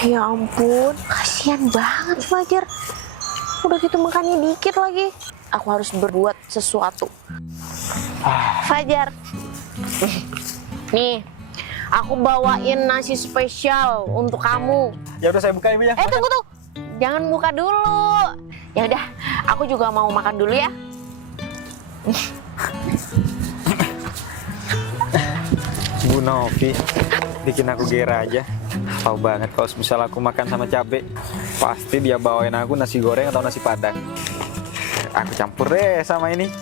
Ya ampun, kasihan banget Fajar. Udah gitu makannya dikit lagi. Aku harus berbuat sesuatu. Fajar, nih, aku bawain nasi spesial untuk kamu. Ya udah saya buka ibu ya. Tunggu tuh, jangan buka dulu. Ya udah, aku juga mau makan dulu ya. Bu Novi, bikin aku gera aja. Tahu banget kalau misal aku makan sama cabe, pasti dia bawain aku nasi goreng atau nasi padang. Aku campur deh sama ini.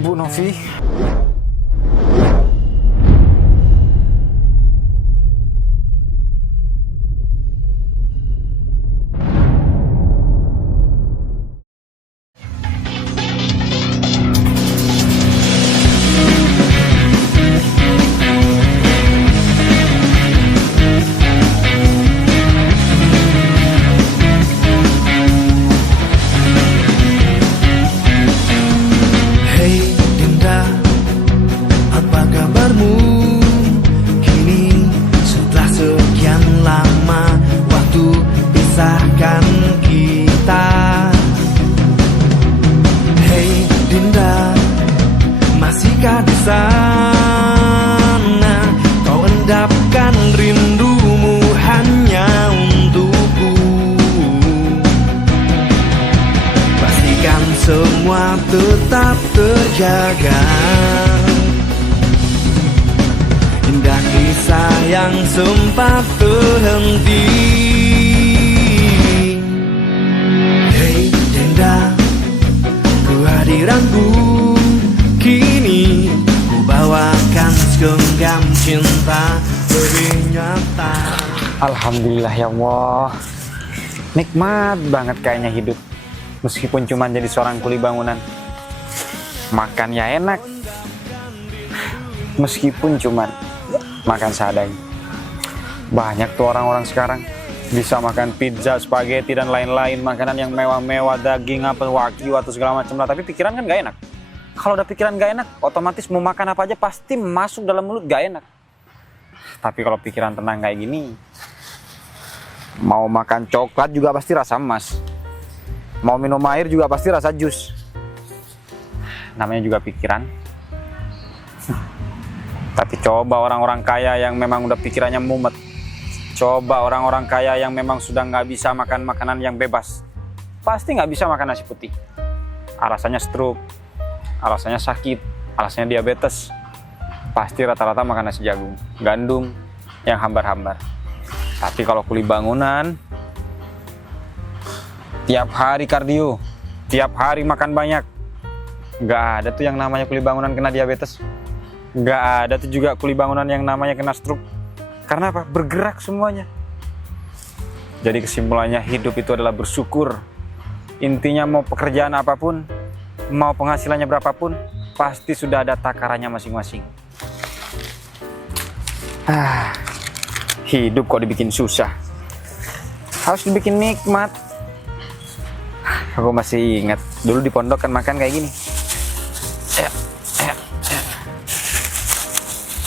Bu Novi. Sana kau endapkan rindumu hanya untukku. Pastikan semua tetap terjaga. Indah kisah yang sempat terhenti. Hei Dinda, kehadiranku kini ku bawakan segenggam cinta lebih nyata. Alhamdulillah ya Allah. Nikmat banget kayaknya hidup. Meskipun cuma jadi seorang kuli bangunan. Makan ya enak. Meskipun cuma makan seadanya. Banyak tuh orang-orang sekarang bisa makan pizza, spaghetti dan lain-lain, makanan yang mewah-mewah, daging apa, wagyu atau segala macam lah. Tapi pikiran kan gak enak. Kalau udah pikiran gak enak, otomatis mau makan apa aja pasti masuk dalam mulut gak enak. Tapi kalau pikiran tenang kayak gini, mau makan coklat juga pasti rasa emas. Mau minum air juga pasti rasa jus. Namanya juga pikiran. Tapi coba orang-orang kaya yang memang udah pikirannya mumet. Coba orang-orang kaya yang memang sudah nggak bisa makan makanan yang bebas. Pasti nggak bisa makan nasi putih. Alasannya stroke, alasannya sakit, alasannya diabetes. Pasti rata-rata makan nasi jagung, gandum, yang hambar-hambar. Tapi kalau kuli bangunan, tiap hari kardio, tiap hari makan banyak. Nggak ada tuh yang namanya kuli bangunan kena diabetes. Nggak ada tuh juga kuli bangunan yang namanya kena stroke. Karena apa? Bergerak semuanya. Jadi kesimpulannya hidup itu adalah bersyukur. Intinya mau pekerjaan apapun, mau penghasilannya berapapun, pasti sudah ada takarannya masing-masing. Hidup kok dibikin susah. Harus dibikin nikmat. Aku masih ingat dulu di pondok kan makan kayak gini.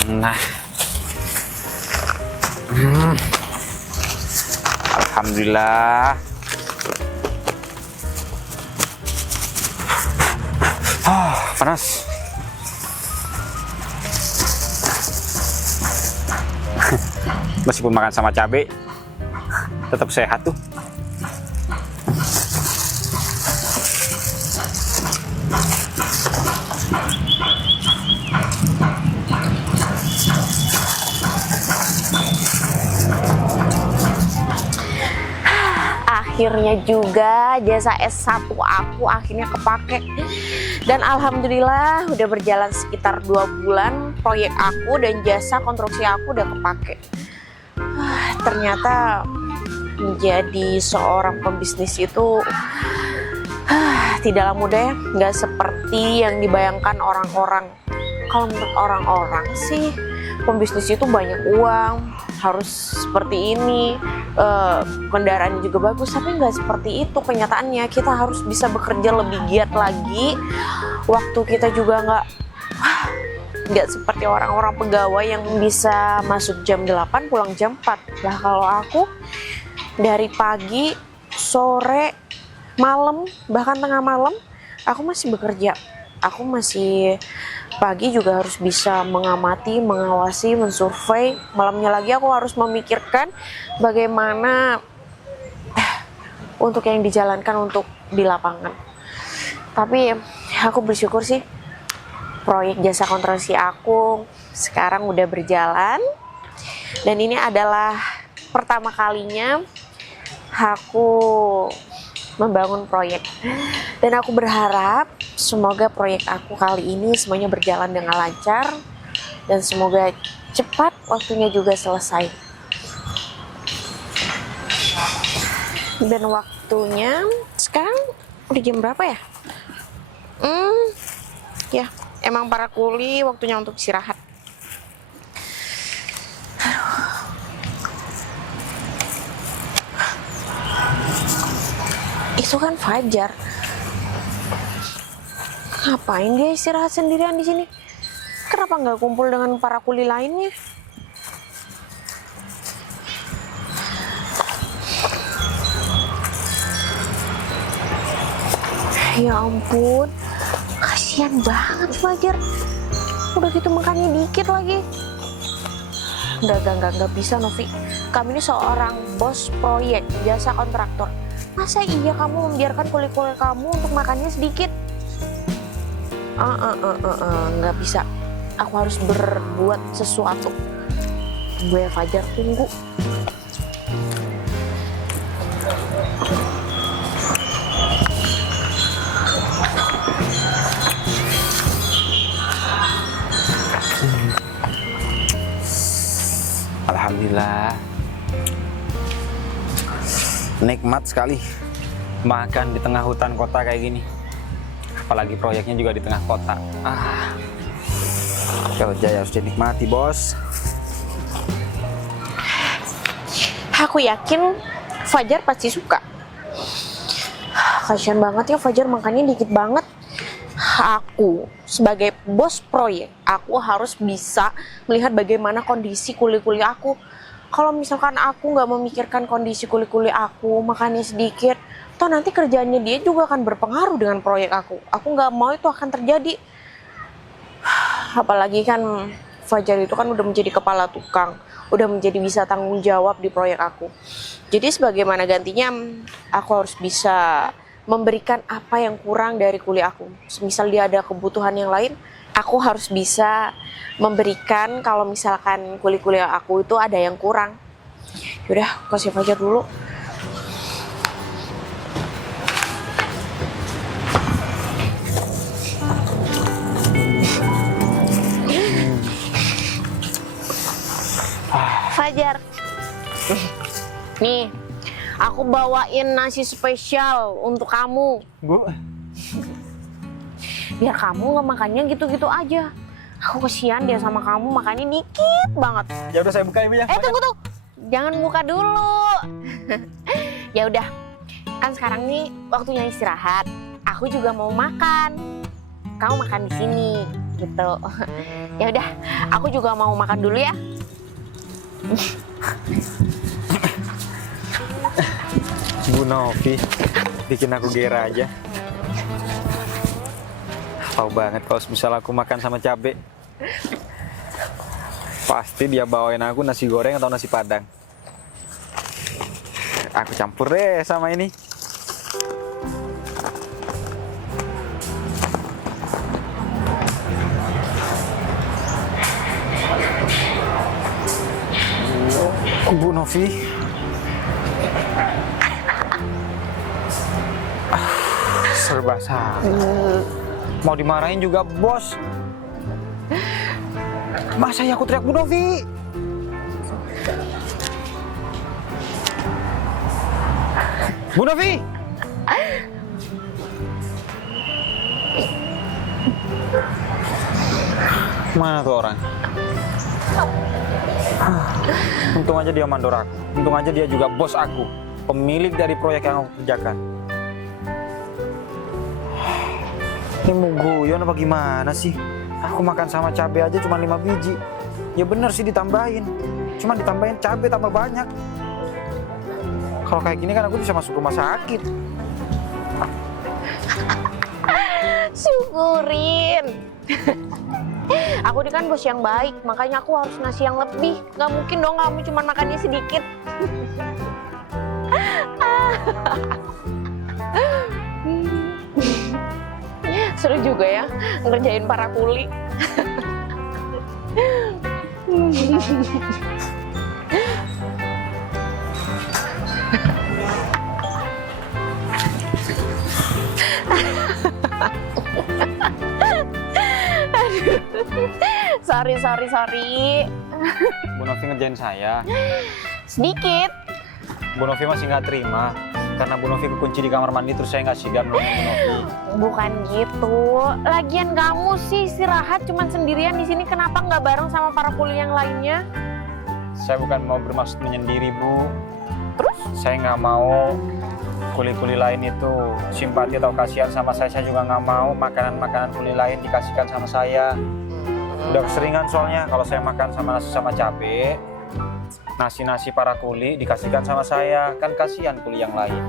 Nah, alhamdulillah. Panas. Meskipun makan sama cabai, tetap sehat tuh. Akhirnya juga jasa S1 aku akhirnya kepake. Dan alhamdulillah udah berjalan sekitar 2 bulan, proyek aku dan jasa konstruksi aku udah kepake. Ternyata menjadi seorang pembisnis itu tidaklah mudah ya, nggak seperti yang dibayangkan orang-orang. Kalau menurut orang-orang sih pembisnis itu banyak uang, harus seperti ini, kendaraannya juga bagus, tapi nggak seperti itu kenyataannya. Kita harus bisa bekerja lebih giat lagi, waktu kita juga nggak seperti orang-orang pegawai yang bisa masuk jam 8 pulang jam 4. Lah kalau aku dari pagi, sore, malam, bahkan tengah malam aku masih bekerja. Aku masih pagi juga harus bisa mengamati, mengawasi, mensurvei. Malamnya lagi aku harus memikirkan bagaimana untuk yang dijalankan untuk di lapangan. Tapi aku bersyukur sih, proyek jasa konstruksi aku sekarang udah berjalan, dan ini adalah pertama kalinya aku membangun proyek, dan aku berharap semoga proyek aku kali ini semuanya berjalan dengan lancar dan semoga cepat waktunya juga selesai. Dan waktunya sekarang udah jam berapa ya? Ya, emang para kuli waktunya untuk istirahat. Itu kan Fajar. Ngapain dia istirahat sendirian di sini? Kenapa nggak kumpul dengan para kuli lainnya? Ya ampun, kasihan banget Fajar. Udah gitu makannya dikit lagi. Nggak bisa Novi. Kamu ini seorang bos proyek jasa kontraktor. Masa iya kamu membiarkan kuli-kuli kamu untuk makannya sedikit? Nggak bisa. Aku harus berbuat sesuatu. Gue Fajar tunggu. Alhamdulillah, nikmat sekali makan di tengah hutan kota kayak gini. Apalagi proyeknya juga di tengah kota. Kerja harus dinikmati, bos. Aku yakin Fajar pasti suka. Kasian banget ya Fajar makannya dikit banget. Aku sebagai bos proyek, aku harus bisa melihat bagaimana kondisi kuli-kuli aku. Kalau misalkan aku nggak memikirkan kondisi kuli-kuli aku, makannya sedikit, toh nanti kerjaannya dia juga akan berpengaruh dengan proyek aku. Aku nggak mau itu akan terjadi. Apalagi kan Fajar itu kan udah menjadi kepala tukang, udah menjadi bisa tanggung jawab di proyek aku. Jadi sebagaimana gantinya, aku harus bisa memberikan apa yang kurang dari kuli aku. Misal dia ada kebutuhan yang lain, aku harus bisa memberikan kalau misalkan kuli-kuli aku itu ada yang kurang. Yaudah, kasih Fajar dulu. Fajar, nih aku bawain nasi spesial untuk kamu. Bu, Biar kamu nggak makannya gitu-gitu aja. Aku kesian dia sama kamu makannya dikit banget. ya udah saya buka ya, Bu ya. Tunggu tuh, jangan buka dulu. Ya udah, kan sekarang nih waktunya istirahat. Aku juga mau makan. Kamu makan di sini, gitu. Ya udah, aku juga mau makan dulu ya. Bu Novi, bikin aku gera aja. Tahu banget kalau misal aku makan sama cabe, pasti dia bawain aku nasi goreng atau nasi padang. Aku campur deh sama ini. Bu Novi, serba salah. Mau dimarahin juga bos. Masa ya aku teriak Bu Novi? Bu Novi! Mana tuh orang? Untung aja dia mandor aku. Untung aja dia juga bos aku. Pemilik dari proyek yang aku kerjakan. Ini mau guyon apa gimana sih? Aku makan sama cabai aja cuma 5 biji. Ya bener sih ditambahin. Cuma ditambahin cabai tambah banyak. Kalau kayak gini kan aku bisa masuk rumah sakit. Syukurin. Aku ini kan bos yang baik, makanya aku harus ngasih yang lebih. Gak mungkin dong kamu cuma makannya sedikit. Seru juga ya ngerjain para kuli. Sorry. Bu Novi ngerjain saya. Sedikit. Bu Novi masih nggak terima. Karena Bu Novi kekunci di kamar mandi terus saya nggak sigap nolongin Bu Novi. Bukan gitu. Lagian kamu sih istirahat cuman sendirian di sini, kenapa nggak bareng sama para kuli yang lainnya? Saya bukan mau bermaksud menyendiri, Bu. Terus? Saya nggak mau kuli-kuli lain itu simpati atau kasihan sama saya. Saya juga nggak mau makanan-makanan kuli lain dikasihkan sama saya. Udah keseringan soalnya kalau saya makan sama nasi sama cabai, nasi para kuli dikasihkan sama saya, kan kasihan kuli yang lain.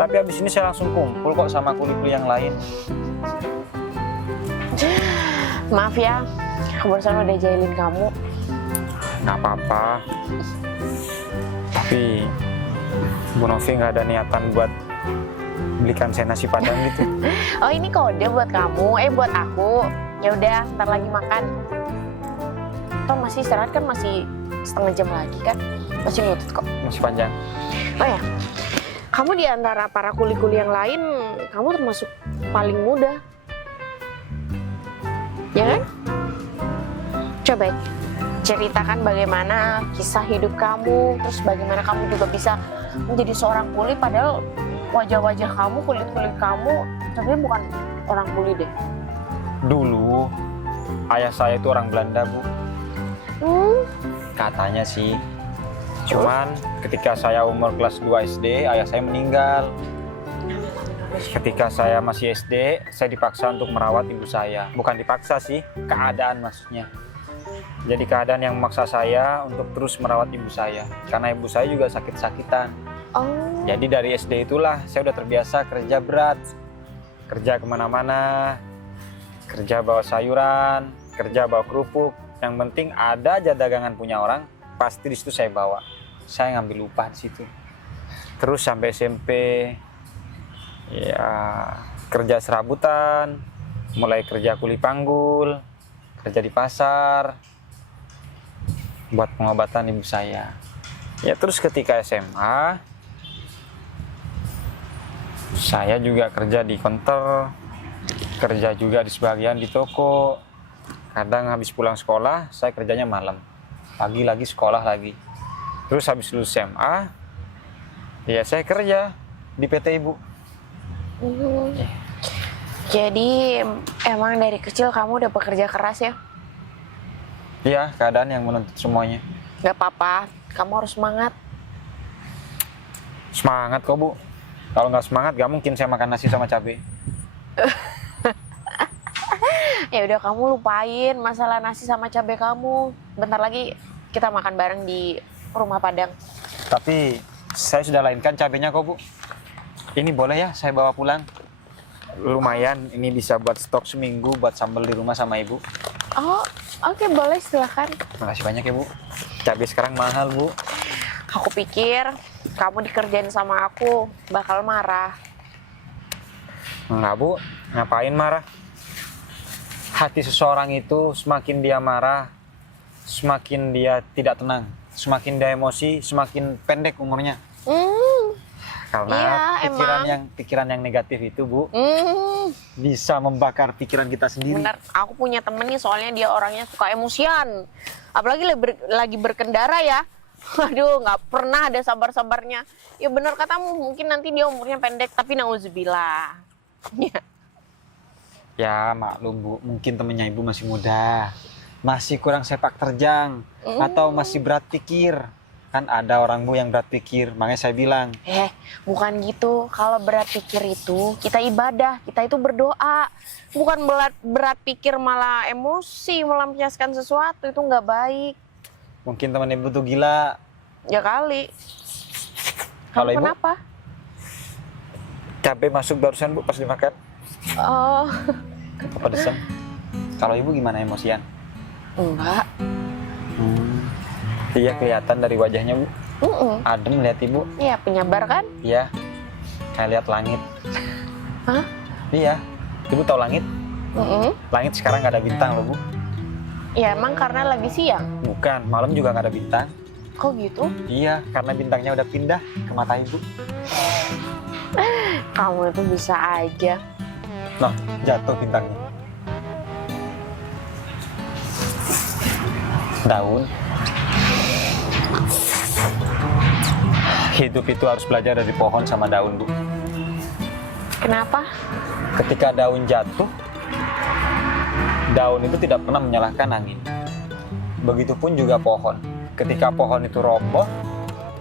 Tapi habis ini saya langsung kumpul kok sama kuli-kuli yang lain. Maaf ya, aku barusan udah jahilin kamu. Nggak apa-apa. Tapi Bu Novi nggak ada niatan buat belikan saya nasi padang gitu. Oh ini kode buat kamu, buat aku. Ya udah, ntar lagi makan. Toh masih istirahat kan, masih setengah jam lagi kan, masih nutut kok. Masih panjang. Oh ya, kamu di antara para kuli-kuli yang lain, kamu termasuk paling muda, ya kan? Coba ceritakan bagaimana kisah hidup kamu, terus bagaimana kamu juga bisa menjadi seorang kuli, padahal wajah-wajah kamu, kulit-kulit kamu, tapi bukan orang kuli deh. Dulu ayah saya itu orang Belanda, Bu. Katanya sih. Cuman ketika saya umur kelas 2 SD, ayah saya meninggal. Ketika saya masih SD, saya dipaksa untuk merawat ibu saya. Bukan dipaksa sih, keadaan maksudnya. Jadi keadaan yang memaksa saya untuk terus merawat ibu saya. Karena ibu saya juga sakit-sakitan. Oh. Jadi dari SD itulah saya udah terbiasa kerja berat. Kerja kemana-mana. Kerja bawa sayuran, kerja bawa kerupuk. Yang penting ada aja dagangan punya orang, pasti di situ saya bawa. Saya ngambil upah di situ. Terus sampai SMP, ya kerja serabutan, mulai kerja kuli panggul, kerja di pasar, buat pengobatan ibu saya. Ya terus ketika SMA, saya juga kerja di counter, kerja juga di sebagian di toko. Kadang habis pulang sekolah, saya kerjanya malam. Pagi lagi sekolah lagi. Terus habis lulus SMA, ya saya kerja di PT Ibu. Jadi emang dari kecil kamu udah bekerja keras ya? Iya, keadaan yang menuntut semuanya. Gak apa-apa, kamu harus semangat. Semangat kok, Bu. Kalau nggak semangat, nggak mungkin saya makan nasi sama cabai. Ya udah, kamu lupain masalah nasi sama cabai kamu. Bentar lagi kita makan bareng di rumah Padang. Tapi saya sudah lainkan cabainya kok, Bu. Ini boleh ya saya bawa pulang? Lumayan, ini bisa buat stok seminggu buat sambal di rumah sama Ibu. Oh, oke, boleh, silakan. Makasih banyak ya, Bu. Cabai sekarang mahal, Bu. Aku pikir kamu dikerjain sama aku bakal marah. Enggak, Bu. Ngapain marah? Hati seseorang itu semakin dia marah, semakin dia tidak tenang. Semakin dia emosi, semakin pendek umurnya. Karena iya, pikiran yang negatif itu, Bu, bisa membakar pikiran kita sendiri. Bener, aku punya temen nih, soalnya dia orangnya suka emosian. Apalagi lagi berkendara ya. Aduh, nggak pernah ada sabar-sabarnya. Ya bener katamu, mungkin nanti dia umurnya pendek, tapi nauzubillah. Ya maklum, Bu, mungkin temennya Ibu masih muda. masih kurang sepak terjang atau masih berat pikir. Kan ada orang Bu yang berat pikir, makanya saya bilang. Bukan gitu. Kalau berat pikir itu kita ibadah, kita itu berdoa. Bukan berat pikir malah emosi, melampiaskan sesuatu, itu nggak baik. Mungkin teman Ibu tuh gila. Ya kali. Kalau Kamu Ibu? kenapa? Cabai masuk barusan Bu pas dimakan. Oh, Kepedesan. Kalau Ibu gimana emosian? enggak. Iya kelihatan dari wajahnya Bu. Adem lihat Ibu. Iya, penyabar kan? Iya. Kayak lihat langit. Hah? Iya. Ibu tahu langit? Langit sekarang nggak ada bintang loh Bu. Ya emang karena lagi siang. Bukan, malam juga nggak ada bintang. Kok gitu? Iya, karena bintangnya udah pindah ke mata Ibu. Kamu itu bisa aja. Nah, jatuh bintangnya. Daun. Hidup itu harus belajar dari pohon sama daun, Bu. Kenapa? Ketika daun jatuh, daun itu tidak pernah menyalahkan angin. Begitupun juga pohon. Ketika pohon itu roboh,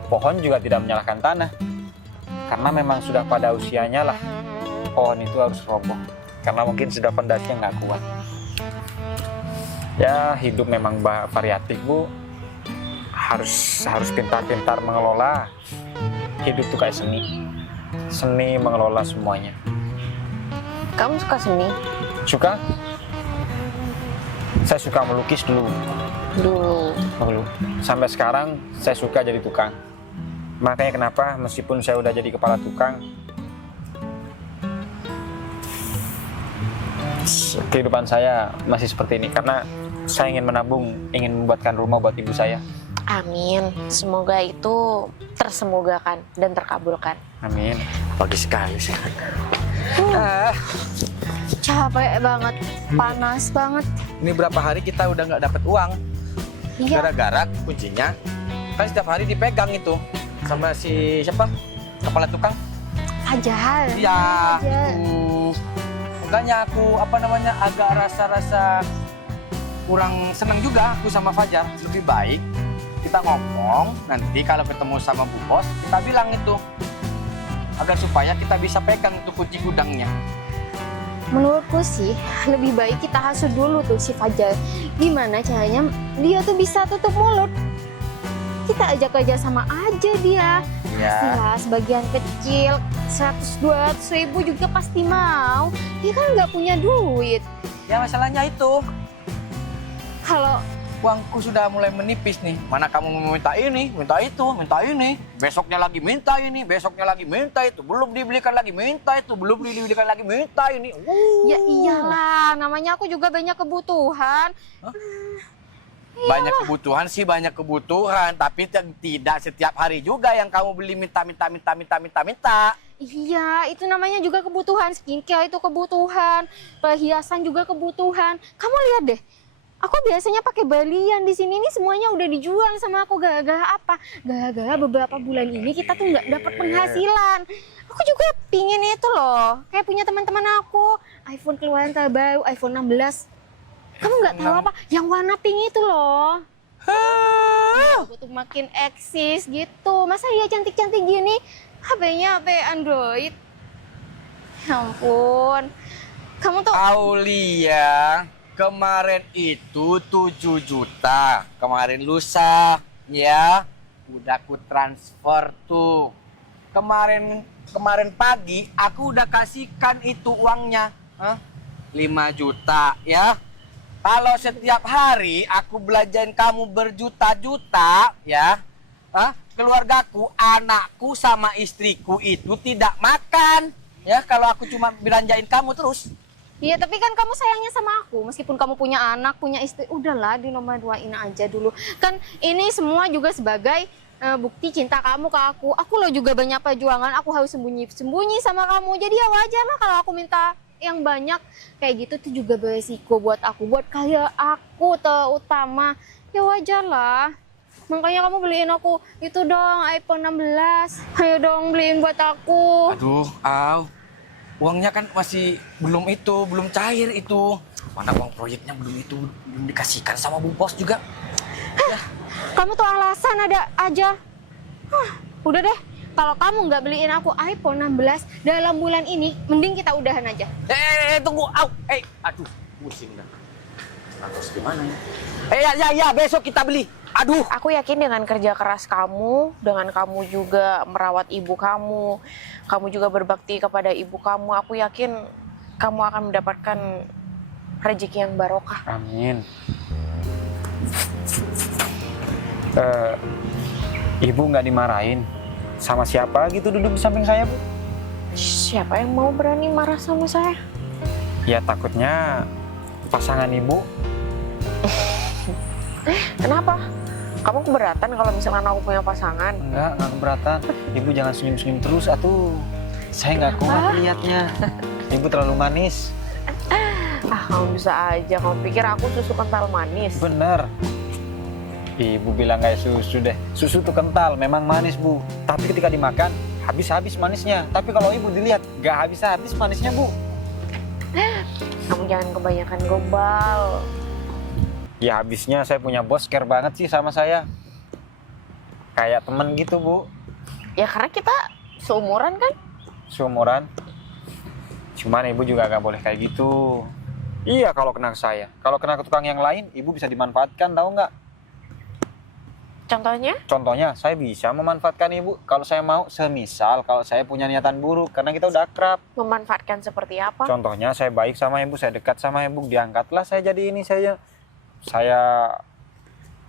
pohon juga tidak menyalahkan tanah. Karena memang sudah pada usianya lah, pohon itu harus roboh. Karena mungkin sudah fondasinya nggak kuat. Ya, hidup memang variatif, Bu. Harus pintar-pintar mengelola. Hidup tuh kayak seni. Seni mengelola semuanya. Kamu suka seni? Suka? Saya suka melukis dulu. Dulu. Sampai sekarang saya suka jadi tukang. Makanya kenapa meskipun saya udah jadi kepala tukang, kehidupan saya masih seperti ini karena saya ingin menabung, ingin membuatkan rumah buat ibu saya. Amin. Semoga itu tersemogakan dan terkabulkan. Amin. Pagi sekali sih. Capek banget, panas banget. Ini berapa hari kita udah nggak dapet uang. Iya. Gara-gara kuncinya kan setiap hari dipegang itu sama si siapa? Kepala tukang. Fajar. Iya. Fajar. Makanya aku agak rasa-rasa kurang senang juga aku sama Fajar. Lebih baik kita ngomong nanti kalau ketemu sama Bu Bos kita bilang itu agar supaya kita bisa pegang itu kunci gudangnya. Menurutku sih lebih baik kita hasut dulu tuh si Fajar. Gimana caranya dia tuh bisa tutup mulut? Kita ajak kerja sama aja dia. Ya. Pastilah sebagian kecil 100-200 ribu juga pasti mau. Dia kan nggak punya duit. Ya masalahnya itu Kalau uangku sudah mulai menipis nih. Mana kamu mau minta ini, minta itu, minta ini. Besoknya lagi minta ini, besoknya lagi minta itu. Belum dibelikan lagi minta itu, belum dibelikan lagi minta ini. ya iyalah, namanya aku juga banyak kebutuhan. Banyak kebutuhan sih, banyak kebutuhan. Tapi tidak setiap hari juga yang kamu beli minta. Iya, itu namanya juga kebutuhan. Skincare itu kebutuhan, perhiasan juga kebutuhan. Kamu lihat deh, aku biasanya pakai berlian di sini nih semuanya udah dijual sama aku gara-gara apa? Gara-gara beberapa bulan ini kita tuh nggak dapat penghasilan. Aku juga pingin itu loh, kayak punya teman-teman aku, iPhone keluaran terbaru, iPhone 16. Kamu nggak tahu apa? Yang warna pink itu loh. Aku tuh makin eksis gitu. Masa dia cantik-cantik gini? HP-nya HP Android. Ya ampun. Kamu tuh Aulia, kemarin itu 7 juta. Kemarin lusa, ya. Udah aku transfer tuh. Kemarin pagi aku udah kasihkan itu uangnya. 5 juta, ya. Kalau setiap hari aku belanjain kamu berjuta-juta, ya. Keluargaku, anakku sama istriku itu tidak makan. Ya, kalau aku cuma belanjain kamu terus. iya, tapi kan kamu sayangnya sama aku. Meskipun kamu punya anak, punya istri, udahlah di nomor 2-in aja dulu. Kan ini semua juga sebagai bukti cinta kamu ke aku. Aku loh juga banyak perjuangan, aku harus sembunyi-sembunyi sama kamu. Jadi ya wajar lah kalau aku minta yang banyak kayak gitu tuh juga beresiko buat aku, buat kayak aku terutama. Ya wajar lah. Makanya kamu beliin aku itu dong, iPhone 16. Ayo dong beliin buat aku. Aduh, uangnya kan masih belum cair itu. Mana uang proyeknya belum dikasihkan sama Bu Bos juga. Kamu tuh alasan ada aja. Udah deh, kalau kamu nggak beliin aku iPhone 16 dalam bulan ini, mending kita udahan aja. Tunggu, aduh, pusing dah. Terus gimana ya? Ya, besok kita beli. Aduh, Aku yakin dengan kerja keras kamu, dengan kamu juga merawat ibu kamu juga berbakti kepada ibu kamu, aku yakin kamu akan mendapatkan rezeki yang barokah. Amin. Ibu nggak dimarahin sama siapa gitu duduk di samping saya, Bu? Siapa yang mau berani marah sama saya? Ya takutnya pasangan ibu. Kenapa? Kamu keberatan kalau misalkan aku punya pasangan? Enggak keberatan. Ibu jangan senyum-senyum terus atuh. Saya nggak kuat lihatnya. Ibu terlalu manis. Kamu bisa aja. Kamu pikir aku susu kental manis? Bener. Ibu bilang kayak susu deh. Susu tuh kental, memang manis, Bu. Tapi ketika dimakan, habis-habis manisnya. Tapi kalau ibu dilihat, nggak habis-habis manisnya, Bu. Kamu jangan kebanyakan gombal. Ya habisnya saya punya bos care banget sih sama saya. Kayak temen gitu, Bu. Ya karena kita seumuran kan? Seumuran. Cuman ibu juga nggak boleh kayak gitu. Iya kalau kena ke saya. Kalau kena ke tukang yang lain, ibu bisa dimanfaatkan, tahu nggak? Contohnya? Contohnya, saya bisa memanfaatkan ibu kalau saya mau. Semisal kalau saya punya niatan buruk, karena kita udah akrab. Memanfaatkan seperti apa? Contohnya saya baik sama ibu, saya dekat sama ibu, diangkatlah saya jadi ini, saya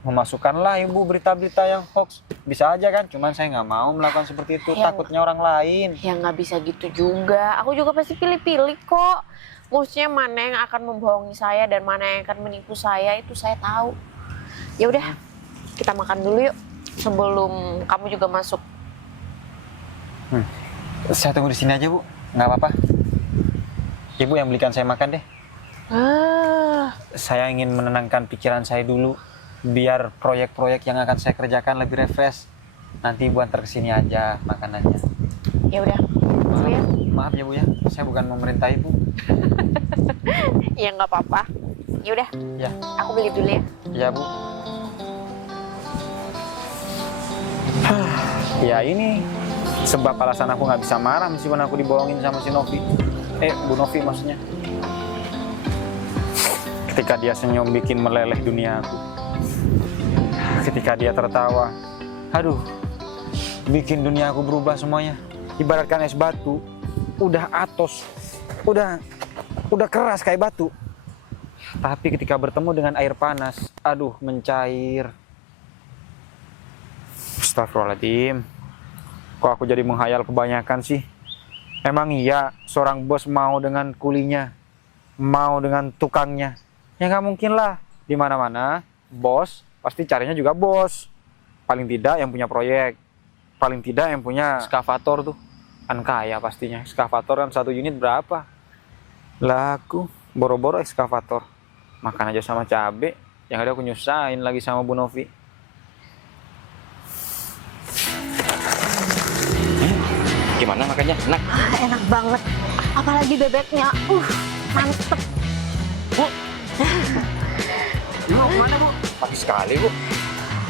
memasukkanlah ibu berita-berita yang hoax. Bisa aja kan, cuman saya nggak mau melakukan seperti itu, takutnya orang lain. Ya nggak bisa gitu juga. Aku juga pasti pilih-pilih kok. Maksudnya mana yang akan membohongi saya dan mana yang akan menipu saya, itu saya tahu. Ya udah, kita makan dulu yuk sebelum kamu juga masuk. Saya tunggu di sini aja, Bu. Nggak apa-apa. Ibu yang belikan saya makan deh. Saya ingin menenangkan pikiran saya dulu, biar proyek-proyek yang akan saya kerjakan lebih refresh. Nanti Ibu antar ke sini aja makanannya. Ya udah. Ya. Maaf ya, Bu ya. Saya bukan memerintah Ibu. Ya nggak apa-apa. Ya udah. Ya. Aku beli dulu ya. Ya, Bu. Ya ini sebab alasan aku nggak bisa marah meskipun aku dibohongin sama si Novi. Bu Novi maksudnya. Ketika dia senyum bikin meleleh dunia aku. Ketika dia tertawa, aduh, bikin dunia aku berubah semuanya. Ibaratkan es batu, udah atos, udah keras kayak batu. Tapi ketika bertemu dengan air panas, aduh, mencair. Astagfirullahaladzim. Kok aku jadi menghayal kebanyakan sih? Emang iya seorang bos mau dengan kulinya, mau dengan tukangnya? Ya nggak mungkin lah. Di mana-mana bos pasti carinya juga bos. Paling tidak yang punya proyek, paling tidak yang punya ekskavator tuh kan kaya pastinya. Ekskavator kan 1 unit berapa? Laku boro-boro ekskavator. Makan aja sama cabe, yang ada aku nyusahin lagi sama Bu Novi. Gimana makannya? Enak? Enak banget. Apalagi bebeknya. Mantep. Bu, kemana, Bu? Pagi sekali, Bu.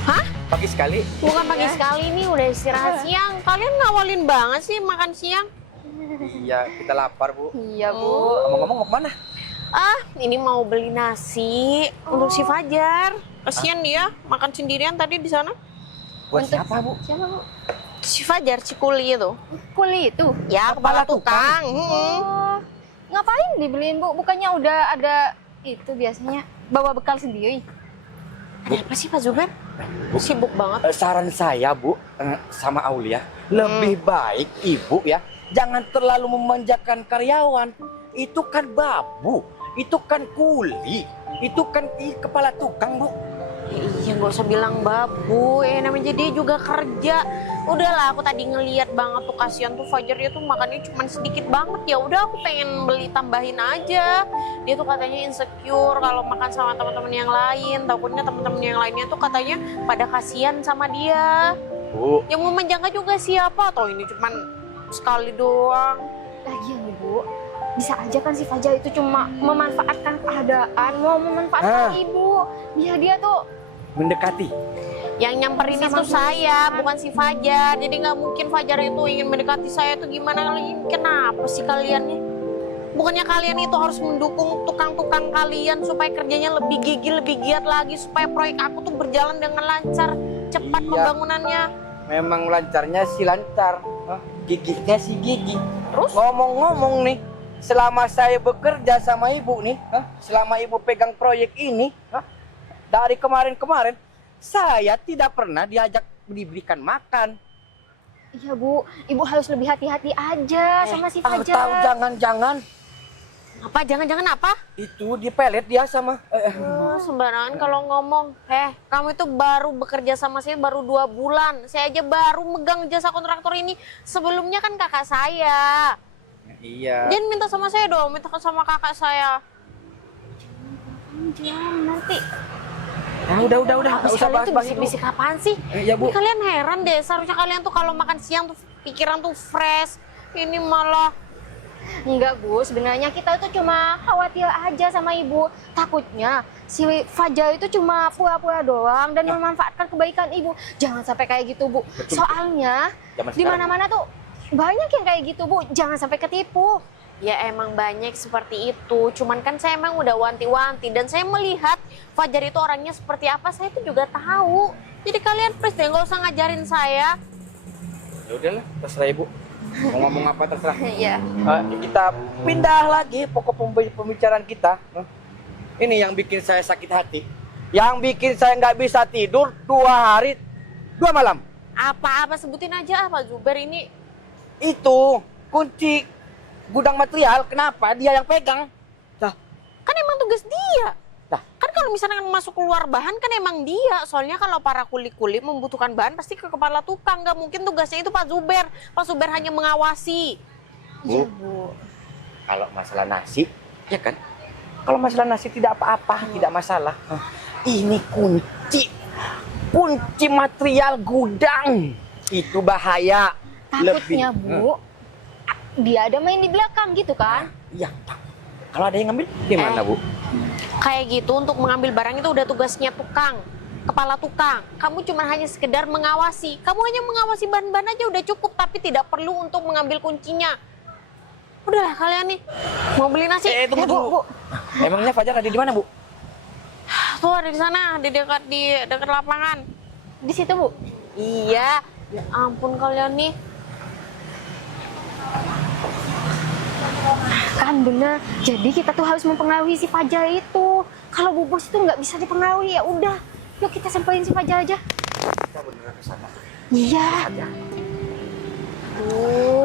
Hah? Pagi sekali. Bukan pagi sekali nih, udah istirahat siang. Kalian ngawalin banget sih makan siang. Iya, kita lapar, Bu. Iya, Bu. Ngomong-ngomong mau kemana? Ini mau beli nasi untuk si Fajar. Kasian dia makan sendirian tadi di sana. Buat siapa, Bu? Siapa, Bu? Si Fajar, si Kuli itu. Kuli itu. Ya, kepala tukang. Oh, ngapain dibeliin, Bu? Bukannya udah ada itu biasanya bawa bekal sendiri. Ada apa sih Pak Zuber? Sibuk banget. Saran saya, Bu, sama Aulia, lebih baik Ibu ya, jangan terlalu memanjakan karyawan. Itu kan babu, itu kan kuli, itu kan kepala tukang, Bu. Iya, nggak usah bilang babu. Namanya dia juga kerja. Udahlah, aku tadi ngeliat banget tuh kasihan tuh Fajar, dia tuh makannya cuma sedikit banget. Ya udah, aku pengen beli tambahin aja. Dia tuh katanya insecure kalau makan sama teman-teman yang lain. Takutnya teman-teman yang lainnya tuh katanya pada kasihan sama dia. Bu, Yang mau menjaga juga siapa? Atau ini cuma sekali doang. Lagian, Bu, Bisa aja kan si Fajar itu cuma memanfaatkan keadaan, mau memanfaatkan ibu. Dia tuh Mendekati. Yang nyamperin itu saya, bukan si Fajar. Jadi nggak mungkin Fajar itu ingin mendekati saya. Itu gimana kalian? Kenapa sih kalian nih? Bukannya kalian itu harus mendukung tukang-tukang kalian supaya kerjanya lebih gigih, lebih giat lagi, supaya proyek aku tuh berjalan dengan lancar, cepat Iya. pembangunannya. Memang lancarnya si lancar, gigihnya si gigih. Terus? Ngomong-ngomong nih, selama saya bekerja sama ibu nih, selama ibu pegang proyek ini, dari kemarin-kemarin, saya tidak pernah diajak diberikan makan. iya Bu, Ibu harus lebih hati-hati aja sama si Tahu Fajar. jangan-jangan Apa? Jangan-jangan apa? itu dipelet dia sama. Sembarangan kalau ngomong. Kamu itu baru bekerja sama saya baru 2 bulan. Saya aja baru megang jasa kontraktor ini. Sebelumnya kan kakak saya. Iya. Jangan minta sama saya dong, minta sama kakak saya. Jangan nanti. Nah, udah. Nggak usah Kalian tuh bahas-bahas itu. bisik-bisik apaan sih? Iya, Bu. Ini kalian heran deh, seharusnya kalian tuh kalau makan siang tuh pikiran tuh fresh. Ini malah Enggak Bu, sebenarnya kita itu cuma khawatir aja sama Ibu. Takutnya si Fajar itu cuma pura-pura doang dan memanfaatkan kebaikan Ibu. Jangan sampai kayak gitu Bu. Soalnya Zaman di sekarang. mana-mana tuh banyak yang kayak gitu Bu. Jangan sampai ketipu. ya emang banyak seperti itu. Cuman kan saya emang udah wanti-wanti dan saya melihat Fajar itu orangnya seperti apa, saya itu juga tahu. Jadi kalian please deh nggak usah ngajarin saya. Ya udahlah, terserah ibu. Mau ngomong apa terserah. Iya. Kita pindah lagi pokok pembicaraan kita. Ini yang bikin saya sakit hati. Yang bikin saya nggak bisa tidur 2 hari 2 malam. Apa-apa sebutin aja Pak Zuber ini. Itu kunci gudang material, kenapa dia yang pegang? Kan emang tugas dia. Dah. Kan kalau misalnya masuk keluar bahan kan emang dia. Soalnya kalau para kuli-kuli membutuhkan bahan pasti ke kepala tukang. Nggak mungkin tugasnya itu Pak Zuber. Pak Zuber hanya mengawasi. Bu, kalau masalah nasi, ya kan? Kalau masalah nasi tidak apa-apa, tidak masalah. Ini kunci material gudang. Itu bahaya. Takutnya Bu, dia ada main di belakang gitu kan? Iya, Pak. Kalau ada yang ngambil, di mana, Bu? Kayak gitu untuk mengambil barang itu udah tugasnya tukang. Kepala tukang. Kamu cuma hanya sekedar mengawasi. Kamu hanya mengawasi bahan-bahan aja udah cukup. Tapi tidak perlu untuk mengambil kuncinya. Udahlah kalian nih. Mau beli nasi? Tunggu, Bu. Emangnya Fajar ada di mana, Bu? Tuh ada di sana. Di dekat lapangan. Di situ Bu. Iya. Ya ampun kalian nih. Kan bener. Jadi kita tuh harus mempengaruhi si Fajar itu. Kalau Bu Bos itu nggak bisa dipengaruhi ya udah. Yuk kita samperin si Fajar aja. Kita beneran ke sana. Iya.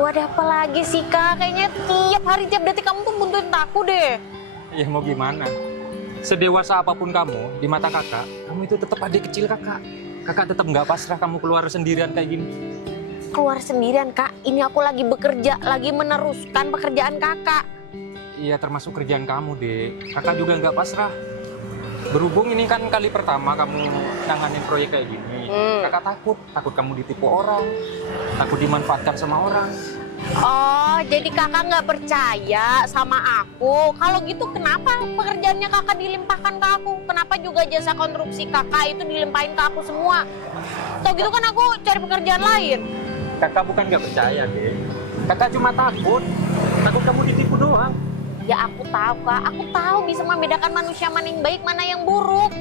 Ada apa lagi sih Kak? Kayaknya tiap detik kamu tuh buntutin aku deh. Ya mau gimana? Sedewasa apapun kamu, di mata kakak, kamu itu tetap adik kecil kakak. Kakak tetap nggak pasrah kamu keluar sendirian kayak gini. Keluar sendirian Kak, ini aku lagi bekerja, lagi meneruskan pekerjaan kakak. Iya termasuk kerjaan kamu, Dek. Kakak juga nggak pasrah. Berhubung ini kan kali pertama kamu nanganin proyek kayak gini. Kakak takut kamu ditipu orang, takut dimanfaatkan sama orang. Oh, jadi kakak nggak percaya sama aku? Kalau gitu kenapa pekerjaannya kakak dilimpahkan ke aku? Kenapa juga jasa konstruksi kakak itu dilimpahin ke aku semua? Atau gitu kan aku cari pekerjaan lain. Kakak bukan nggak percaya, Dek. Kakak cuma takut kamu ditipu doang. Ya aku tahu Kak, aku tahu bisa membedakan manusia mana yang baik, mana yang buruk.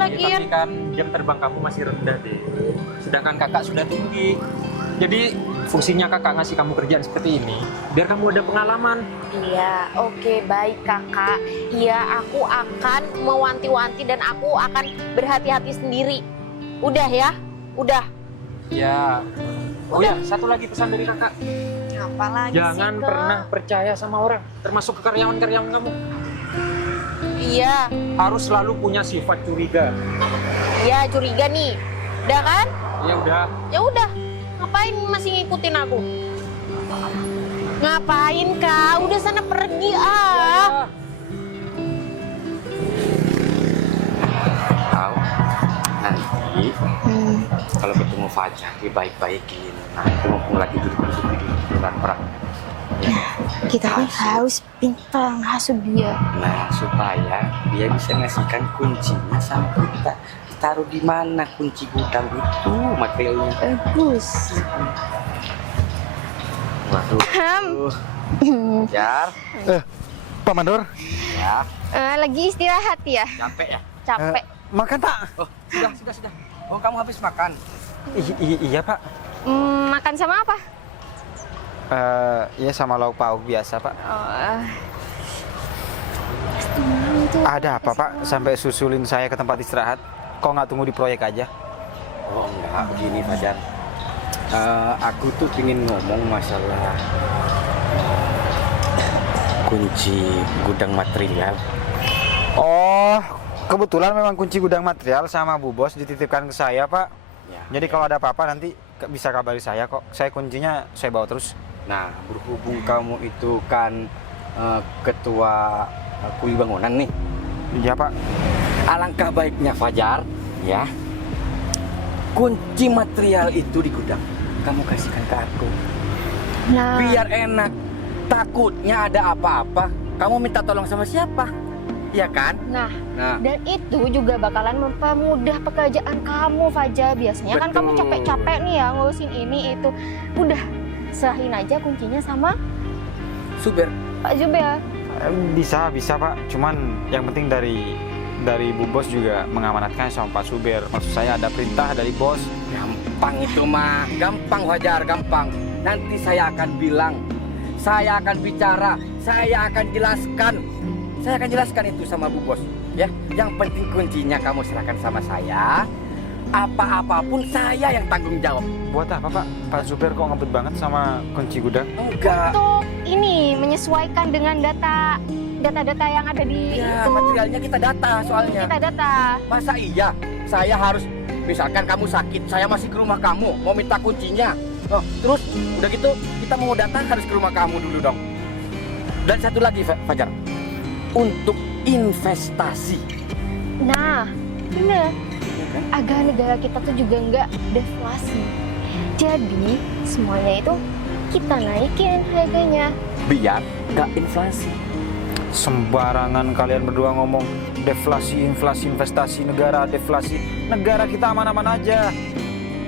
Tapi Lagian, kan jam terbang kamu masih rendah, Dek. Sedangkan kakak sudah tinggi. Jadi fungsinya kakak ngasih kamu kerjaan seperti ini, biar kamu ada pengalaman. iya, oke, baik kakak. Iya, aku akan mewanti-wanti dan aku akan berhati-hati sendiri. Udah ya, udah. Ya. Oh ya, satu lagi pesan dari kakak. Apa lagi Jangan sih, Kak? pernah percaya sama orang, termasuk ke karyawan-karyawan kamu. Iya, Harus selalu punya sifat curiga. iya curiga nih. Udah kan? Ya udah. Ya udah. Ngapain masih ngikutin aku? Ngapain Kak? Udah sana pergi ah. Tahu? Nanti kalau ketemu Fajar, baik-baikin. Nah, itu mumpung lagi duduk-duduk di depan orang. Ya. Kita nih harus pintar ngasuh dia. Nah, supaya dia bisa ngasihkan kuncinya sama kita. Taruh di mana kunci gudang itu materialnya? Bagus. Waduh. Fajar, Pak Mandor, ya, Lagi istirahat ya? capek ya? Capek. makan Pak? Oh, sudah. Oh, kamu habis makan? Iya Pak. Makan sama apa? Ya sama lauk pauk biasa Pak. Oh, Ada apa Pak sampai susulin saya ke tempat istirahat? Kok nggak tunggu di proyek aja? Oh, enggak, begini Fajar. Aku tuh pingin ngomong masalah kunci gudang material. Oh, kebetulan memang kunci gudang material sama Bu Bos dititipkan ke saya Pak. Ya. Jadi kalau ada apa-apa nanti bisa kabari saya kok. Saya kuncinya saya bawa terus. Nah, berhubung kamu itu kan ketua kuli bangunan nih. Iya Pak. Alangkah baiknya Fajar, ya. Kunci material itu di gudang. Kamu kasihkan ke aku. nah, Biar enak. Takutnya ada apa-apa, kamu minta tolong sama siapa? Iya kan? nah, Nah, dan itu juga bakalan mempermudah pekerjaan kamu, Fajar. Biasanya kan kamu Betul. capek-capek nih ya ngurusin ini itu. Udah, serahin aja kuncinya sama Suber. Pak Zuber. Bisa Pak. Cuman yang penting dari Bu Bos juga mengamanatkan sama Pak Suber. Maksud saya ada perintah dari Bos. Gampang itu mah, gampang Fajar, gampang. Nanti saya akan bilang, saya akan bicara, saya akan jelaskan itu sama Bu Bos. Ya, yang penting kuncinya kamu serahkan sama saya. Apa-apapun saya yang tanggung jawab. Buat apa Pak? Pak Suber kok ngebet banget sama kunci gudang? Enggak. Untuk ini menyesuaikan dengan data-data yang ada di Ya, itu. materialnya kita data soalnya. Kita data. Masa iya saya harus, misalkan kamu sakit, saya masih ke rumah kamu, mau minta kuncinya. Oh, terus udah gitu kita mau datang harus ke rumah kamu dulu dong. Dan satu lagi Fajar, untuk investasi. Nah, bener. Agar negara kita tuh juga nggak deflasi. Jadi semuanya itu kita naikin harganya. Biar nggak inflasi. Sembarangan kalian berdua ngomong deflasi, inflasi, investasi, negara deflasi. Negara kita aman-aman aja.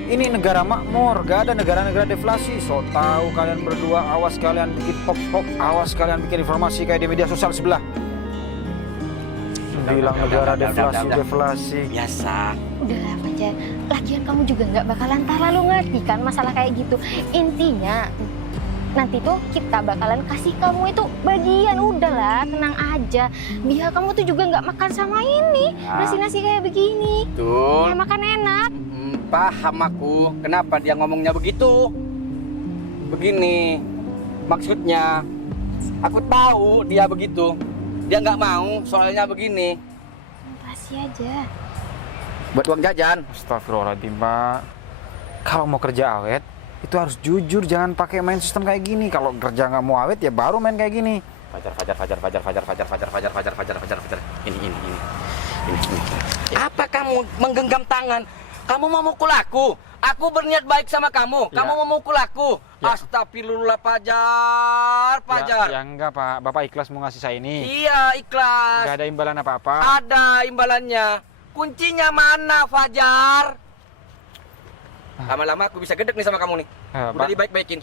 Ini negara makmur, gak ada negara-negara deflasi. So tahu kalian berdua, awas kalian bikin hoax, awas kalian bikin informasi kayak di media sosial sebelah. Bilang negara deflasi. Biasa. Udahlah Fajar, lagian kamu juga nggak bakalan terlalu ngerti kan masalah kayak gitu. Intinya nanti tuh kita bakalan kasih kamu itu bagian. Udahlah, tenang aja. Biar kamu tuh juga nggak makan sama ini nasi-nasi kayak begini. Tuh. Ya makan enak. Paham aku. Kenapa dia ngomongnya begitu? Begini. Maksudnya, aku tahu dia begitu. Dia nggak mau, soalnya begini. Kasih aja. Buat uang jajan. Astagfirullahaladzim Pak. Kalau mau kerja awet, itu harus jujur, jangan pakai main sistem kayak gini. Kalau kerja nggak mau awet ya baru main kayak gini. Fajar. Ini. Apa kamu menggenggam tangan? Kamu mau mukul aku? Aku berniat baik sama kamu. Ya. Kamu mau mukul aku? Ya. Astagfirullah, Fajar. Ya enggak Pak, Bapak ikhlas mau ngasih saya ini. Iya, ikhlas. Nggak ada imbalan apa-apa. Ada imbalannya. Kuncinya mana, Fajar? Lama-lama aku bisa gedek nih sama kamu nih. Udah Pak, dibaik-baikin.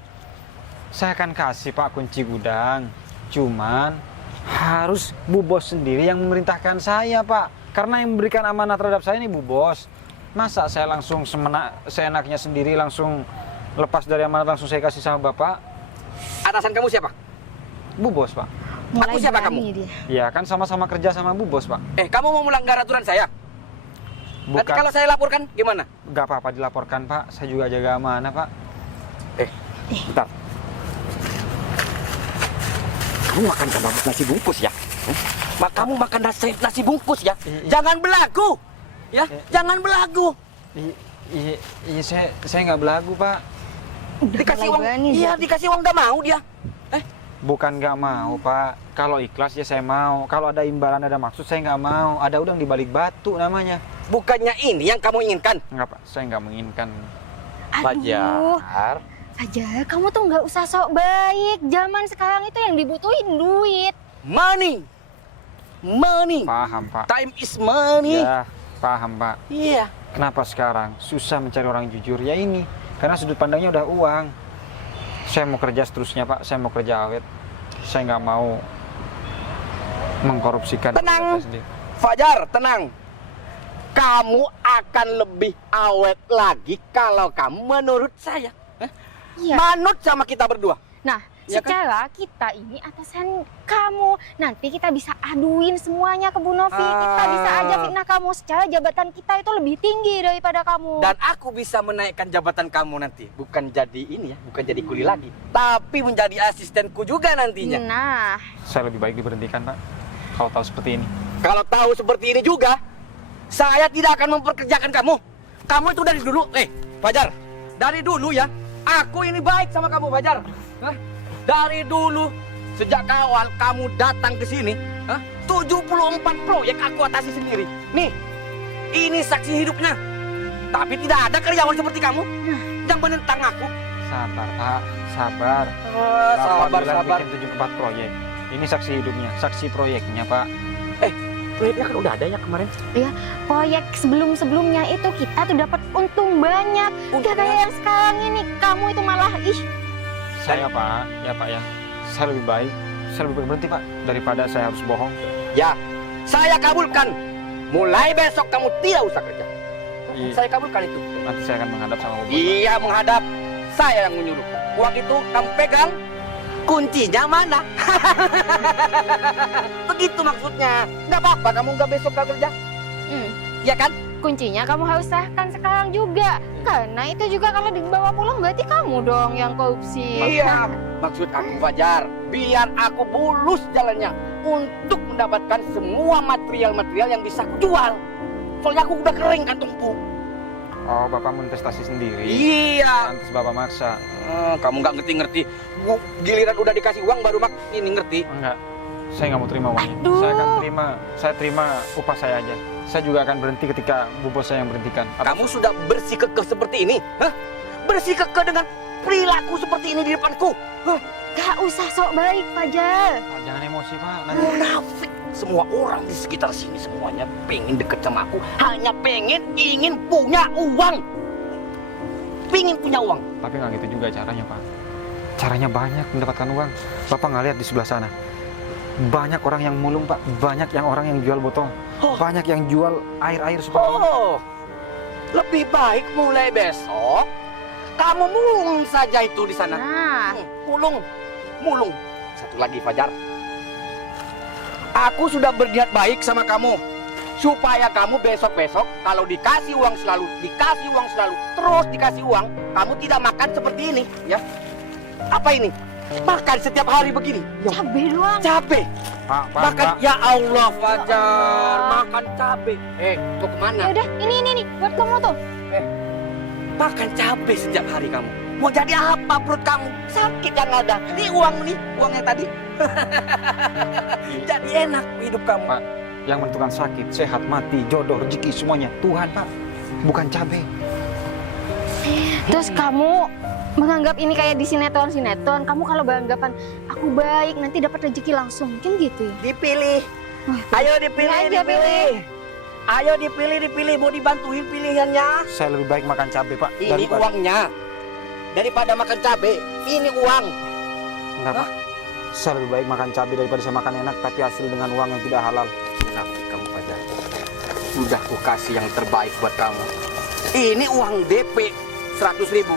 saya akan kasih Pak kunci gudang. Cuman harus Bu Bos sendiri yang memerintahkan saya Pak. Karena yang memberikan amanah terhadap saya ini Bu Bos. Masa saya langsung seenaknya sendiri langsung lepas dari amanat langsung saya kasih sama Bapak? Atasan kamu siapa? Bu Bos Pak. Mulai Aku siapa berani kamu? Dia. Ya kan sama-sama kerja sama Bu Bos Pak. Kamu mau melanggar aturan saya? Nanti kalau saya laporkan gimana? Nggak apa-apa dilaporkan Pak. Saya juga jaga amanah Pak. Bentar. Kamu makan nasi bungkus ya? Kamu makan nasi bungkus ya? Jangan belagu! Ya, jangan belagu! Iya saya nggak belagu Pak. Dikasih mulai uang, berani iya dia. dikasih uang nggak mau dia. Bukan nggak mau Pak. Kalau ikhlas ya saya mau. Kalau ada imbalan ada maksud saya nggak mau. Ada udang di balik batu namanya. Bukannya ini yang kamu inginkan. Nggak Pak, saya nggak menginginkan. Aduh, Fajar. Fajar, kamu tuh nggak usah sok baik. Zaman sekarang itu yang dibutuhin duit. Money. Money. Paham, Pak. Time is money. Ya, paham, Pak. Iya. Kenapa sekarang susah mencari orang jujur? Ya ini, karena sudut pandangnya udah uang. Saya mau kerja seterusnya, Pak. Saya mau kerja awet. Saya nggak mau mengkorupsikan Tenang. saya sendiri. Fajar, tenang. Kamu akan lebih awet lagi kalau kamu menurut saya. Iya. Manut sama kita berdua. Nah, Iya kan? secara kita ini atasan kamu. Nanti kita bisa aduin semuanya ke Bu Novi. Kita bisa aja fitnah kamu. Secara jabatan kita itu lebih tinggi daripada kamu. Dan aku bisa menaikkan jabatan kamu nanti. Bukan jadi ini ya, bukan jadi kuli lagi. Tapi menjadi asistenku juga nantinya. Nah, Saya lebih baik diberhentikan, Pak. Kalau tahu seperti ini. Kalau tahu seperti ini juga, saya tidak akan memperkerjakan kamu. Kamu itu dari dulu, Fajar, dari dulu ya, aku ini baik sama kamu, Fajar. Hah? Dari dulu, sejak awal kamu datang ke sini, 74 proyek aku atasi sendiri. Nih, ini saksi hidupnya. Tapi tidak ada karyawan seperti kamu yang menentang aku. Sabar, Pak. Sabar. Sabar, Bapak sabar. bilang bikin 74 proyek. Ini saksi hidupnya, saksi proyeknya, Pak. Proyeknya kan udah ada ya kemarin. proyek sebelum-sebelumnya itu kita tuh dapat untung banyak. Udah kayak yang sekarang ini, kamu itu malah Saya, Pak. Ya, Pak ya. Saya lebih baik berhenti, Pak, daripada saya harus bohong. Ya, saya kabulkan. Mulai besok kamu tidak usah kerja. Iya. Saya kabulkan itu. Nanti saya akan menghadap sama Bapak. Iya, menghadap. Saya yang menyuruh. Uang itu kamu pegang. Kuncinya mana? Begitu maksudnya. Nggak apa-apa kamu nggak besok nggak kerja. Ya kan? kuncinya kamu harus sahkan sekarang juga. Karena itu juga kalau dibawa pulang berarti kamu dong yang korupsi. Iya. Maksud aku Fajar, biar aku mulus jalannya untuk mendapatkan semua material-material yang bisa aku jual. Soalnya aku udah kering kantongku. Oh, Bapak mau investasi sendiri. Iya. Pantes Bapak maksa. Kamu nggak ngerti-ngerti. Giliran udah dikasih uang baru ini ngerti. Enggak. Saya nggak mau terima uangnya. Aduh. Saya terima upah saya aja. Saya juga akan berhenti ketika Bu Bos saya yang berhentikan. Kamu sudah bersikukuh seperti ini? Hah? Bersikukuh dengan perilaku seperti ini di depanku? Gak usah sok baik, Fajar. Pak, jangan emosi, Pak. Nanti Munafik. Semua orang di sekitar sini semuanya pengen deket sama aku. Hanya ingin punya uang. Pengen punya uang. Tapi nggak gitu juga caranya, Pak. Caranya banyak mendapatkan uang. Bapak nggak lihat di sebelah sana. Banyak orang yang mulung, Pak. Banyak yang orang yang jual botol. Oh. Banyak yang jual air-air seperti ini. Oh, lebih baik mulai besok kamu mulung saja itu di sana. Nah, Mulung. Satu lagi Fajar. Aku sudah berniat baik sama kamu. Supaya kamu besok-besok kalau dikasih uang selalu, terus dikasih uang, kamu tidak makan seperti ini, ya. Apa ini? Makan setiap hari begini. cabai doang. Capek. Pak, Makan, Pak. ya Allah Fajar, makan cabai. Tuh kemana? Ya udah, ini nih buat kamu tuh. Makan cabai setiap hari kamu. Mau jadi apa perut kamu? Sakit yang ada. Ini uang yang tadi. Jadi enak hidup kamu. Pak, yang menentukan sakit, sehat, mati, jodoh, rezeki semuanya Tuhan, Pak. Bukan cabai. Terus kamu menganggap ini kayak di sinetron. Kamu kalau beranggapan aku baik nanti dapat rezeki langsung, mungkin gitu ya. Dipilih. Ayo dipilih, Ini aja, dipilih. Ayo dipilih. Mau dibantuin pilihannya. Saya lebih baik makan cabai, Pak. Ini uangnya. Daripada makan cabai, ini uang. Enggak, Pak. Saya lebih baik makan cabai daripada saya makan enak tapi hasil dengan uang yang tidak halal. Munafik kamu Fajar. Sudah ku kasih yang terbaik buat kamu. Ini uang DP 100.000.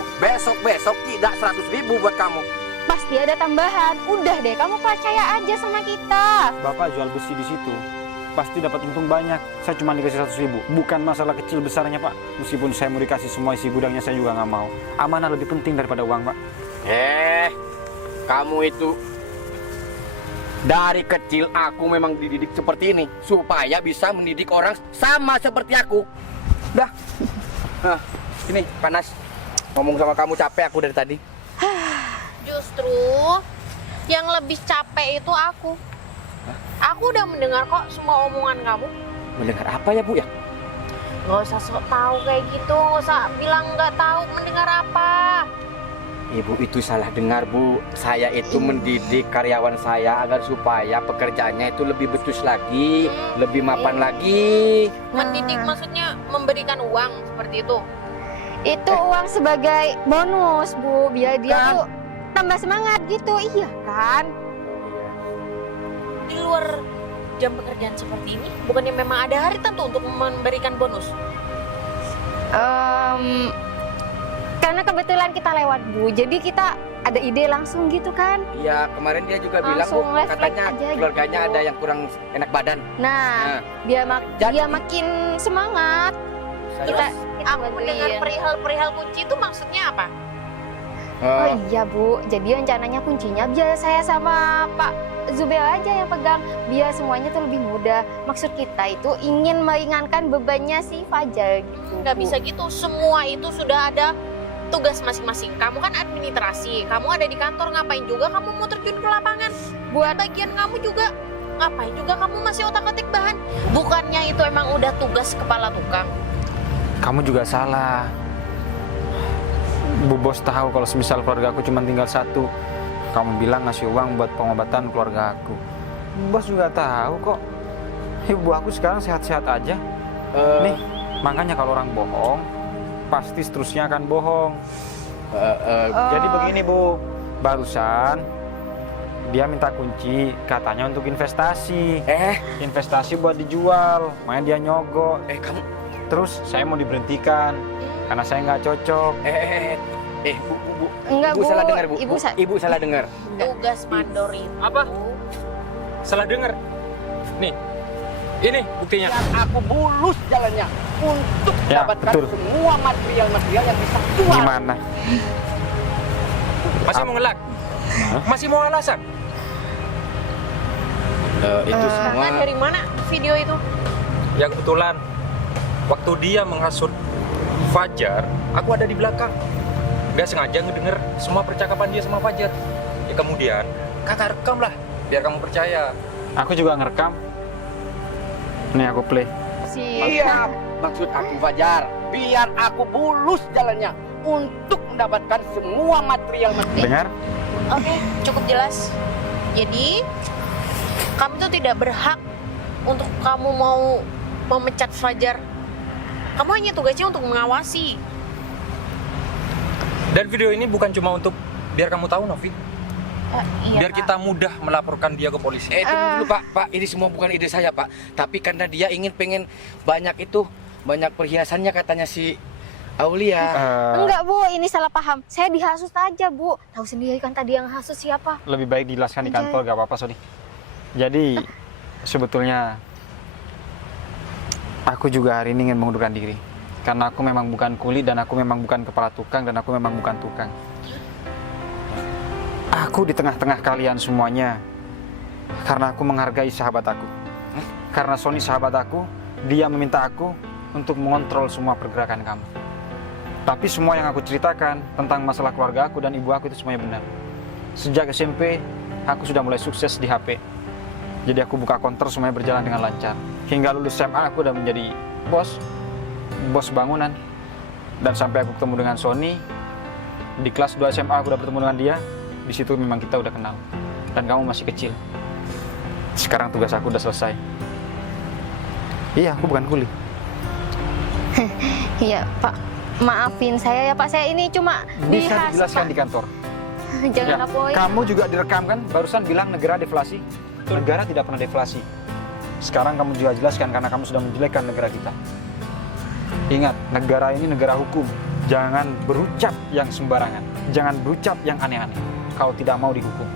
Besok tidak 100.000 buat kamu. Pasti ada tambahan. Udah deh, kamu percaya aja sama kita. Bapak jual besi di situ, pasti dapat untung banyak. Saya cuma dikasih 100.000. Bukan masalah kecil besarnya, Pak. Meskipun saya mau dikasih semua isi gudangnya, saya juga nggak mau. Amanah lebih penting daripada uang, Pak. Kamu itu dari kecil aku memang dididik seperti ini supaya bisa mendidik orang sama seperti aku. Dah. Nah, ini panas. Ngomong sama kamu capek aku dari tadi. Justru yang lebih capek itu aku. Aku udah mendengar kok semua omongan kamu. Mendengar apa ya, Bu ya? Nggak usah sok tahu kayak gitu, nggak usah bilang nggak tahu mendengar apa. Ibu itu salah dengar, Bu. Saya itu mendidik karyawan saya agar supaya pekerjaannya itu lebih becus lagi, lebih mapan lagi. Mendidik maksudnya memberikan uang seperti itu. Itu uang sebagai bonus, Bu, biar dia tuh tambah semangat gitu. Iya kan? Di luar jam pekerjaan seperti ini, bukannya memang ada hari tentu untuk memberikan bonus? Karena kebetulan kita lewat, Bu, jadi kita ada ide langsung gitu kan. Iya, kemarin dia juga bilang, Bu, Langsung refleks katanya aja keluarganya gitu. ada yang kurang enak badan. Nah, biar dia makin semangat. Kita Aku bantuin. mendengar perihal kunci itu maksudnya apa? Oh iya, Bu, jadi rencananya kuncinya biar saya sama Pak Zubel aja yang pegang, biar semuanya tuh lebih mudah. Maksud kita itu ingin meringankan bebannya si Fajar gitu. Nggak Bu. bisa gitu, semua itu sudah ada tugas masing-masing. Kamu kan administrasi, kamu ada di kantor, ngapain juga kamu mau terjun ke lapangan? Buat bagian kamu juga, ngapain juga kamu masih otak-atik bahan? Bukannya itu emang udah tugas kepala tukang? Kamu juga salah. Bu Bos tahu kalau semisal keluarga aku cuma tinggal satu. Kamu bilang ngasih uang buat pengobatan keluarga aku. Bu Bos juga tahu kok. Ibu aku sekarang sehat-sehat aja. Nih, makanya kalau orang bohong, pasti seterusnya akan bohong. Jadi begini, Bu. Barusan dia minta kunci, katanya untuk investasi. Investasi buat dijual, makanya dia nyogok. Kamu Terus saya mau diberhentikan karena saya nggak cocok. Bu. Enggak, Ibu Bu. salah dengar, Bu. Ibu salah dengar. Tugas mandor itu. Apa? Salah dengar. Nih, ini buktinya. Aku bulus jalannya untuk Ya, mendapatkan betul. semua material-material yang bisa jual. Gimana? Masih mau ngelak? Masih mau alasan? Itu semua. Nah, dari mana video itu? Ya kebetulan waktu dia menghasut Fajar, aku ada di belakang. Gak sengaja ngedenger semua percakapan dia sama Fajar. Ya kemudian kakak rekam lah, biar kamu percaya. Aku juga ngerekam. Nih aku play. Iya, maksud aku Fajar, biar aku bulus jalannya untuk mendapatkan semua material-material. Dengar? Oke, cukup jelas. Jadi, kamu tuh tidak berhak untuk kamu mau memecat Fajar. Kamu hanya tugasnya untuk mengawasi. Dan video ini bukan cuma untuk biar kamu tahu, Novi. Iya, Biar kita mudah melaporkan dia ke polisi. Tunggu dulu Pak, ini semua bukan ide saya Pak. Tapi karena dia pengen banyak perhiasannya katanya si Aulia. Enggak, Bu, ini salah paham. Saya dihasut aja, Bu. Tahu sendiri kan tadi yang hasut siapa? Lebih baik dijelaskan di kantor, gak apa-apa, Sony. Jadi, sebetulnya aku juga hari ini ingin mengundurkan diri. Karena aku memang bukan kuli dan aku memang bukan kepala tukang dan aku memang bukan tukang. Aku di tengah-tengah kalian semuanya karena aku menghargai sahabat aku. Karena Sony sahabat aku, dia meminta aku untuk mengontrol semua pergerakan kamu. Tapi semua yang aku ceritakan tentang masalah keluarga aku dan ibu aku itu semuanya benar. Sejak SMP, aku sudah mulai sukses di HP. Jadi aku buka konter, semuanya berjalan dengan lancar. Hingga lulus SMA, aku udah menjadi bos bangunan. Dan sampai aku ketemu dengan Sony, di kelas 2 SMA aku udah bertemu dengan dia. Di situ memang kita udah kenal. Dan kamu masih kecil. Sekarang tugas aku udah selesai. Iya, aku bukan kuli. Iya, Pak. Maafin saya ya, Pak. Saya ini cuma Bisa dihasut, dijelaskan Pak. di kantor. Jangan Ya, laporin. kamu juga direkam kan? Barusan bilang negara deflasi. Negara tidak pernah deflasi. Sekarang kamu juga jelaskan karena kamu sudah menjelekkan negara kita. Ingat, negara ini negara hukum. Jangan berucap yang sembarangan. Jangan berucap yang aneh-aneh. Kalau tidak mau dihukum.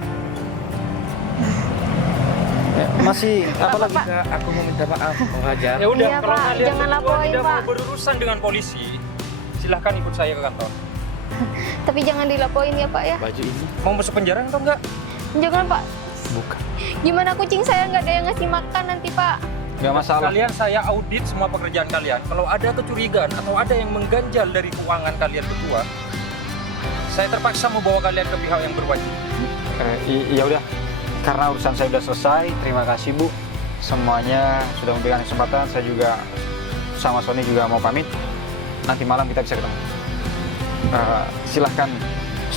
Masih apa lagi? Aku mau minta maaf, Bang Fajar. Ya udah, Iya, kalau Pak. kalian Jangan berdua laporin, tidak Pak. mau berurusan dengan polisi, silahkan ikut saya ke kantor. Tapi jangan dilaporin ya, Pak ya. Baju ini. Mau masuk penjara atau enggak? Jangan, Pak. Bukan. Gimana kucing saya nggak ada yang ngasih makan nanti, Pak? Gak masalah. Kalian saya audit semua pekerjaan kalian. Kalau ada kecurigaan atau ada yang mengganjal dari keuangan kalian berdua, saya terpaksa membawa kalian ke pihak yang berwajib. Ya udah. Karena urusan saya sudah selesai. Terima kasih, Bu. Semuanya sudah memberikan kesempatan. Saya juga sama Sony juga mau pamit. Nanti malam kita bisa ketemu. Silahkan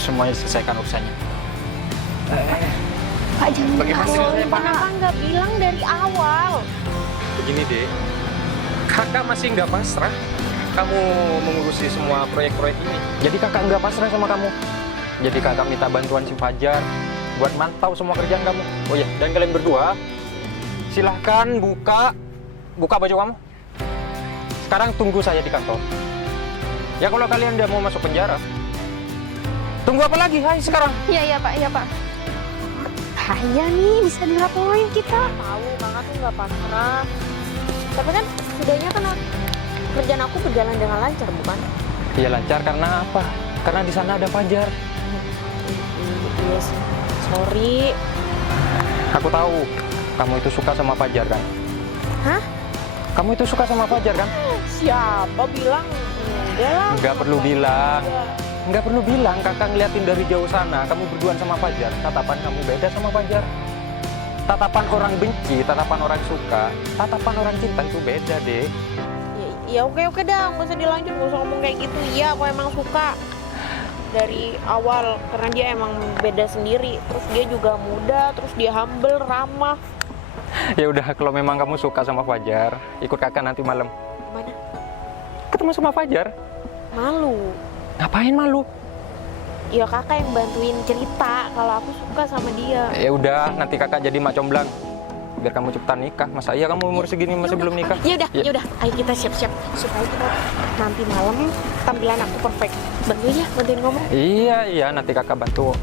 semuanya selesaikan urusannya. Pak jangan Bagaimana kasih. ceritanya, Pak? Kenapa nggak bilang dari awal? Begini deh, kakak masih nggak pasrah kamu mengurusi semua proyek-proyek ini. Jadi kakak nggak pasrah sama kamu. Jadi kakak minta bantuan si Fajar buat mantau semua kerjaan kamu. Oh ya, dan kalian berdua silahkan buka baju kamu. Sekarang tunggu saya di kantor. Ya kalau kalian udah mau masuk penjara, tunggu apa lagi? Hai sekarang. Iya Pak, iya Pak. Bahaya nih, bisa dilaporin kita. Tahu kakak tuh nggak pasrah. Tapi kan setidaknya kan kerjaan aku berjalan dengan lancar, bukan? Iya lancar karena apa? Karena di sana ada Fajar. Iya sih. Sorry. Aku tahu kamu itu suka sama Fajar kan? Hah? Kamu itu suka sama Fajar kan? Siapa bilang? Enggak lah. Nggak perlu bilang. Enggak. Nggak perlu bilang, kakak ngeliatin dari jauh sana, kamu berduaan sama Fajar, tatapan kamu beda sama Fajar. Tatapan orang benci, tatapan orang suka, tatapan orang cinta itu beda deh. Ya oke dah, nggak usah dilanjut, nggak usah ngomong kayak gitu. Iya, aku emang suka dari awal karena dia emang beda sendiri. Terus dia juga muda, terus dia humble, ramah. Ya udah, kalau memang kamu suka sama Fajar, ikut kakak nanti malam. Gimana? Ketemu sama Fajar. Malu. Ngapain malu? Ya kakak yang bantuin cerita kalau aku suka sama dia. Ya udah, nanti kakak jadi mak comblang. Biar kamu cepetan nikah. Masa iya kamu umur segini masih belum nikah? Ya udah, ayo kita siap-siap supaya kita nanti malam tampilan aku perfect. Bantuin ngomong. Iya, nanti kakak bantu.